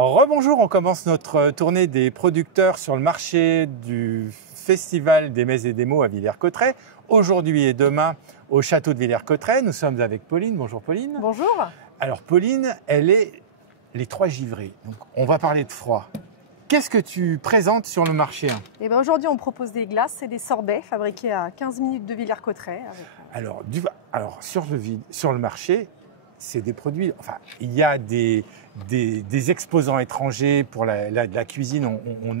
Rebonjour, on commence notre tournée des producteurs sur le marché du Festival des Mets et des Mots à Villers-Cotterêts. Aujourd'hui et demain au château de Villers-Cotterêts. Nous sommes avec Pauline. Bonjour Pauline. Bonjour. Alors Pauline, elle est les trois givrés. Donc on va parler de froid. Qu'est-ce que tu présentes sur le marché? Eh ben aujourd'hui, on propose des glaces et des sorbets fabriqués à 15 minutes de Villers-Cotterêts. Alors sur le marché, c'est des produits. Enfin, il y a des exposants étrangers pour la cuisine.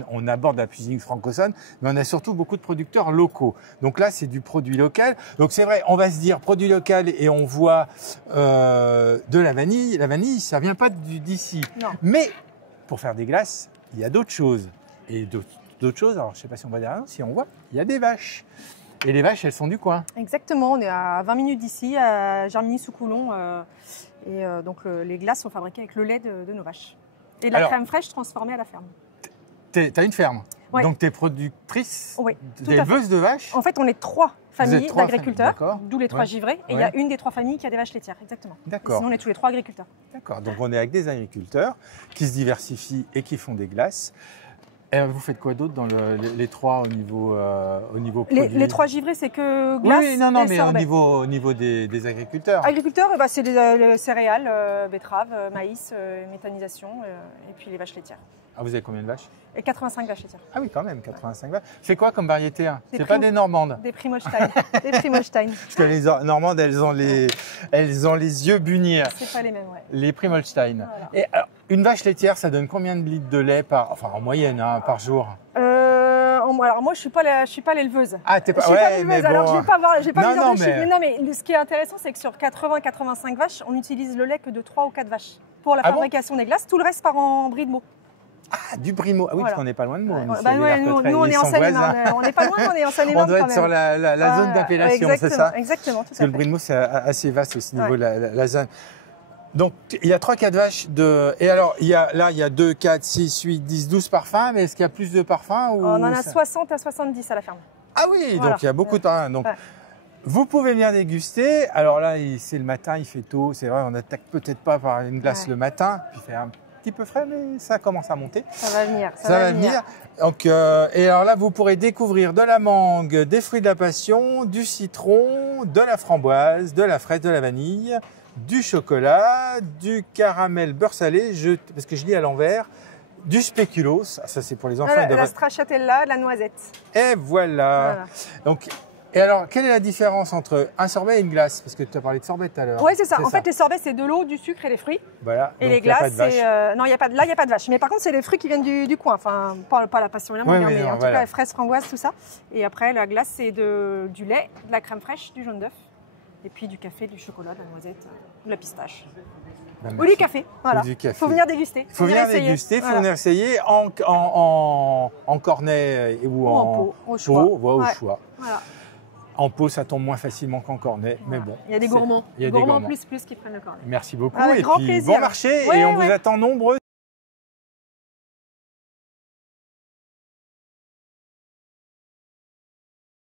On aborde la cuisine francophone, mais on a surtout beaucoup de producteurs locaux. Donc là, c'est du produit local. Donc c'est vrai, on va se dire produit local et on voit de la vanille. La vanille, ça vient pas d'ici. Mais pour faire des glaces, il y a d'autres choses. Et d'autres choses. Alors, je sais pas si on va dire, si on voit, il y a des vaches. Et les vaches, elles sont du coin. Exactement, on est à 20 minutes d'ici, à Germigny-sous-Coulon. Donc les glaces sont fabriquées avec le lait de nos vaches. Et de la crème fraîche transformée à la ferme. Tu as une ferme, ouais. Donc tu es productrice, oui, d'éleveuse de vaches. En fait, on est trois familles d'agriculteurs, d'où les trois givrés. Et il y a une des trois familles qui a des vaches laitières, exactement. D'accord. Sinon, on est tous les trois agriculteurs. D'accord, donc on est avec des agriculteurs qui se diversifient et qui font des glaces. Et vous faites quoi d'autre dans les trois au niveau produits? Les trois givrés, c'est que glace oui, non, mais sorbets. au niveau des agriculteurs. Agriculteurs, c'est les céréales, betteraves, maïs, méthanisation, et puis les vaches laitières. Ah, vous avez combien de vaches? Et 85 vaches laitières. Ah oui, quand même, 85 vaches. C'est quoi comme variété? C'est pas des Normandes? Des Primolstein. Des Primolstein. Parce que les Normandes, elles ont les yeux bunir. C'est pas les mêmes, ouais. Les Primolstein. Voilà. Et alors, une vache laitière, ça donne combien de litres de lait en moyenne, par jour? Alors moi, je suis pas l'éleveuse. Ah, t'es pas. Je suis pas l'éleveuse. Alors je vais pas voir. J'ai pas mis dans le chiffre. Non, mais ce qui est intéressant, c'est que sur 80-85 vaches, on utilise le lait que de 3 ou 4 vaches pour la fabrication des glaces. Tout le reste part en brie de Meaux. Ah, du Brie de Meaux. Ah oui, parce qu'on n'est pas loin de Meaux. Nous, on est en Seine-et-Marne. On n'est pas loin, on est en Seine-et-Marne. On doit être sur la zone d'appellation, c'est ça? Exactement, tout à fait. Parce que le Brie de Meaux, c'est assez vaste aussi au niveau de la zone. Donc, il y a 3-4 vaches Et alors, il y a 2, 4, 6, 8, 10, 12 parfums. Mais est-ce qu'il y a plus de parfums ou... On en a 60 à 70 à la ferme. Ah oui, donc il y a beaucoup de parfums. Donc, vous pouvez venir déguster. Alors là, c'est le matin, il fait tôt. C'est vrai, on n'attaque peut-être pas par une glace le matin. Puis il fait un petit peu frais, mais ça commence à monter. Ça va venir. Ça va venir. Donc, et alors là, vous pourrez découvrir de la mangue, des fruits de la passion, du citron, de la framboise, de la fraise, de la vanille, du chocolat, du caramel beurre salé, parce que je lis à l'envers, du spéculoos, ça c'est pour les enfants. La stracciatella, de la noisette. Et voilà. Donc, et alors, quelle est la différence entre un sorbet et une glace? Parce que tu as parlé de sorbet tout à l'heure. Oui, c'est ça. En fait, les sorbets, c'est de l'eau, du sucre et des fruits. Voilà. Et les glaces, c'est... non, il n'y a pas de vache. Mais par contre, c'est les fruits qui viennent du coin. Enfin, pas la passion, mais en tout cas, les fraises, framboises, tout ça. Et après, la glace, c'est du lait, de la crème fraîche, du jaune d'œuf. Et puis du café, du chocolat, de la noisette, de la pistache. Ou du café, voilà. Il faut venir déguster. Il faut venir déguster, il faut venir essayer en cornet ou en pot, au choix. Voilà. En pot, ça tombe moins facilement qu'en cornet, mais bon. Il y a des gourmands. Il y a des gourmands plus qui prennent le cornet. Merci beaucoup. Avec et grand puis, plaisir. bon marché et on vous attend nombreux